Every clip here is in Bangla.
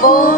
bom.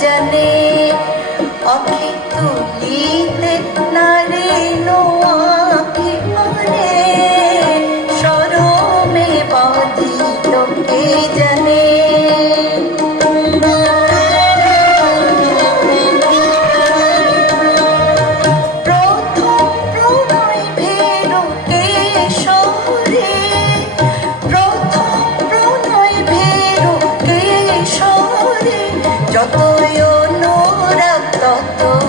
জানে অখি তুলিতে না Oh, you know.